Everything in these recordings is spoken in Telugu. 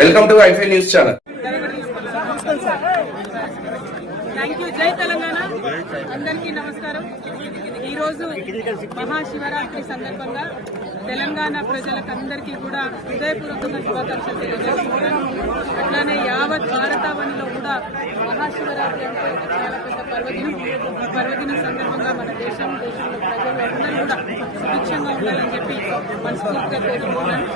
వెల్కమ్ టు ఐఫై న్యూస్ ఛానల్. Thank you. జై తెలంగాణ. అందరికీ నమస్కారం. ఈరోజు మహాశివరాత్రి సందర్భంగా తెలంగాణ ప్రజలకందరికీ కూడా హృదయపూర్వకంగా శుభాకాంక్షలు తెలియజేస్తున్నాను. అట్లానే యావత్ భారతావనిలో కూడా మహాశివరాత్రి అంటే చాలా పెద్ద పర్వదినం. ఈ పర్వదినం సందర్భంగా మన దేశంలో ప్రజలు అందరూ కూడా సుభిక్షంగా ఉండాలని చెప్పి మనస్ఫూర్తిగా కోరుకుంటున్నాను.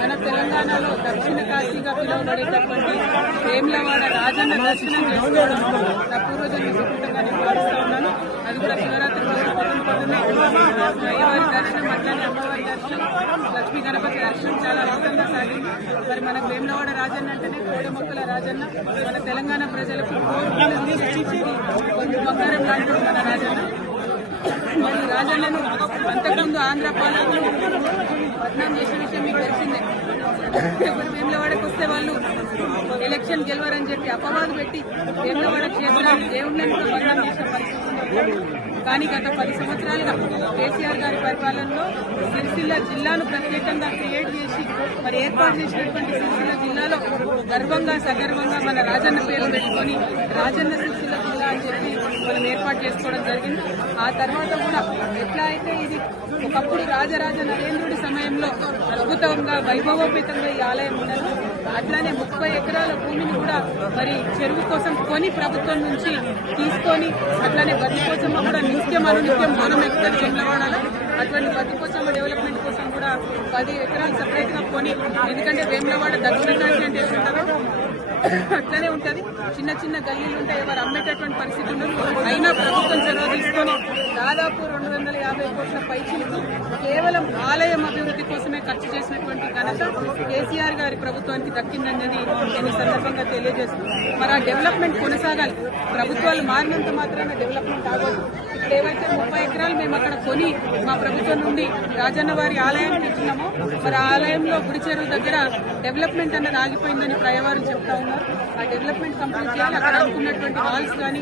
మన తెలంగాణలో దక్షిణ కాశీగా పిలువబడేటటువంటి వేములవాడ రాజన్న దర్శనం చేసుకోవడం నా పూర్వజన్మ సుకృతంగా నేను భావిస్తా ఉన్నాను. అది కూడా శివరాత్రి రోజు పొద్దున్నే అయ్యవారి దర్శనం, అట్లానే అమ్మవారి దర్శనం, లక్ష్మీ గణపతి దర్శనం చాలా అద్భుతంగా సాగింది. మరి మనకు వేములవాడ రాజన్న అంటేనే కోడెమొక్కల రాజన్న. మన తెలంగాణ ప్రజలకు బంగారం లాంటి మన రాజన్న. మరి రాజన్నను అంతకుముందు ఆంధ్ర పాలకులు పట్నం చేసిన విషయం మీకు తెలిసిందే. ఎవరు వేములవాడకు వస్తే వాళ్ళు ఎలక్షన్ గెలవరని చెప్పి అపవాదు పెట్టి వేములవాడ క్షేత్రాన్ని దేవుళ్ళని పట్నం చేసిన పరిస్థితి. కానీ గత 10 సంవత్సరాలుగా కేసీఆర్ గారి పరిపాలనలో సిరిసిల్ల జిల్లాను ప్రత్యేకంగా క్రియేట్ చేసి మరి ఏర్పాటు చేసినటువంటి సిరిసిల్ల జిల్లాలో గర్వంగా సగర్వంగా మన రాజన్న పేరు పెట్టుకొని రాజన్న సిరిసిల్ల జిల్లా అని చెప్పి మనం ఏర్పాటు చేసుకోవడం జరిగింది. ఆ తర్వాత కూడా ఎట్లా అయితే ఇది ఒకప్పుడు రాజరాజ నరేంద్రుడి సమయంలో అద్భుతంగా వైభవోపేతంగా ఈ ఆలయం ఉన్నది, అట్లానే 30 ఎకరాల భూమిని కూడా మరి చెరువు కోసం కొని ప్రభుత్వం నుంచి తీసుకొని అట్లానే బతికోసమ్మ కూడా నిత్యం అనునిత్యం బోనం ఎక్కుతుంది వేములవాడలో. అటువంటి బతికోసమ్మ డెవలప్మెంట్ కోసం కూడా 10 ఎకరాలు సపరేట్ గా కొని, ఎందుకంటే వేములవాడ దక్షిణ కాశీ అంటే ఎట్లుంటారో అట్లనే ఉంటది. చిన్న చిన్న గల్లీలు ఉంటాయి, ఎవరు అమ్మేటటువంటి పరిస్థితి ఉండదు. అయినా ప్రభుత్వం చొరవ తీసుకొని దాదాపు 250 కోట్ల పైచిలకు కేవలం ఆలయం అభివృద్ధి కోసమే ఖర్చు చేసినటువంటి ఘనత కేసీఆర్ గారి ప్రభుత్వానికి దక్కిందనేది నేను ఈ సందర్భంగా తెలియజేస్తున్నాను. మరి ఆ డెవలప్మెంట్ కొనసాగాలి. ప్రభుత్వాలు మారినంత మాత్రాన డెవలప్మెంట్ ఆగదు. ఇప్పుడు ఏవైతే 30 ఎకరాలు మేము అక్కడ కొని మా ప్రభుత్వం నుండి రాజన్న వారి ఆలయానికి ఇచ్చినామో, మరి ఆ ఆలయంలో గుడి చెరువు దగ్గర డెవలప్మెంట్ అన్నది ఆగిపోయిందని ప్రయవారు చెప్తా ఉన్నారు. ఆ డెవలప్మెంట్ కంప్లీట్ చేయాలి. అక్కడ అనుకున్నటువంటి హాల్స్ కానీ,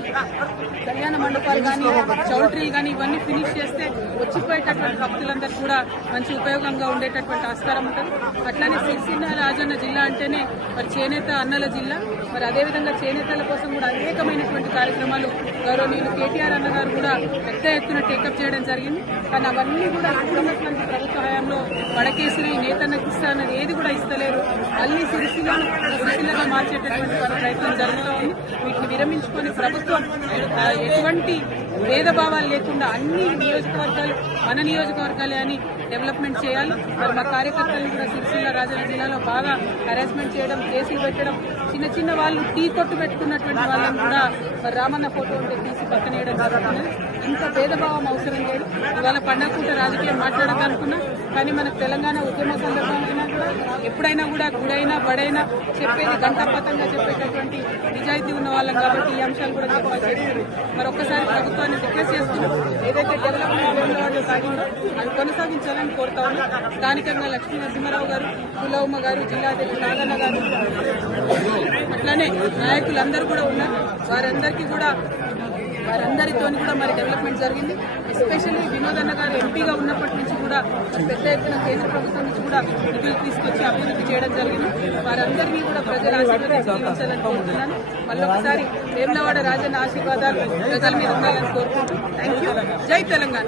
కళ్యాణ మండపాలు కానీ, చౌల్ట్రీలు కానీ ఇవన్నీ ఫినిష్ చేస్తే వచ్చిపోయేటటువంటి భక్తులందరూ కూడా మంచి ఉపయోగంగా ఉండేటటువంటి ఆస్కారం ఉంటుంది. అట్లానే సిరిసిల్ల రాజన్న జిల్లా అంటేనే మరి చేనేత అన్నల జిల్లా. మరి అదేవిధంగా చేనేతల కోసం కూడా అనేకమైనటువంటి కార్యక్రమాలు గౌరవనీయులు కేటీఆర్ అన్న గారు కూడా పెద్ద ఎత్తున టేకప్ చేయడం జరిగింది. కానీ అవన్నీ కూడా ఇప్పుడున్నటువంటి ప్రభుత్వ హయాంలో వడకేసిరి నేతన్న కిస్తా అన్నది ఏది కూడా ఇస్తలేరు. మళ్ళీ సిరిసిల్లగా మార్చేటటువంటి ప్రయత్నం జరుగుతూ ఉంది. వీటిని విరమించుకొని ప్రభుత్వం ఎటువంటి భేదభావాలు లేకుండా అన్ని నియోజకవర్గాలు మన నియోజకవర్గాలే అని డెవలప్మెంట్ చేయాలి. మరి మా కార్యకర్తలను కూడా సిరిసిల్ల రాజన్న జిల్లాలో బాగా హెరాస్మెంట్ చేయడం, కేసులు పెట్టడం, చిన్న చిన్న వాళ్ళు టీ కొట్టు పెట్టుకున్నటువంటి వాళ్ళని కూడా మరి రామన్న ఫోటో ఉంటే తీసి పక్కనేయడం జరుగుతున్నది. ఇంత భేదభావం అవసరం లేదు. ఇవాళ పండగ రాజకీయం మాట్లాడదనుకున్నా కానీ మనకు తెలంగాణ ఉద్యమ సందర్భమైనా కూడా ఎప్పుడైనా కూడా గుడైనా బడైనా చెప్పేది గంటాపతంగా చెప్పేటటువంటి నిజాయితీ ఉన్న వాళ్ళం కాబట్టి ఈ అంశాలు కూడా చెప్పాల్సి వస్తుంది. మరి ఒక్కసారి ప్రభుత్వాన్ని రిక్వెస్ట్ చేస్తున్నాం, ఏదైతే డెవలప్మెంట్ వేములవాడలో సాగిందో అది కొనసాగించాలని కోరుతా ఉన్నాం. స్థానికంగా లక్ష్మీ నరసింహారావు గారు, కులవమ్మ గారు, జిల్లాధ్యక్షులు నాగన్న గారు, అట్లానే నాయకులందరూ కూడా ఉన్నారు. వారందరితో కూడా మరి డెవలప్మెంట్ జరిగింది. ఎస్పెషల్లీ వినోదన్న గారు ఎంపీగా ఉన్నప్పటి నుంచి కూడా పెద్ద ఎత్తున కేంద్ర ప్రభుత్వం నుంచి కూడా నిధులు తీసుకొచ్చి అభివృద్ధి చేయడం జరిగింది. వారందరినీ కూడా ప్రజల ఆశీర్వాదాలను కోరుతున్నాను. మళ్ళొకసారి వేములవాడ రాజన్న ఆశీర్వాదాలు ప్రజల మీద ఉండాలని కోరుకుంటున్నాను. Thank you. జై తెలంగాణ.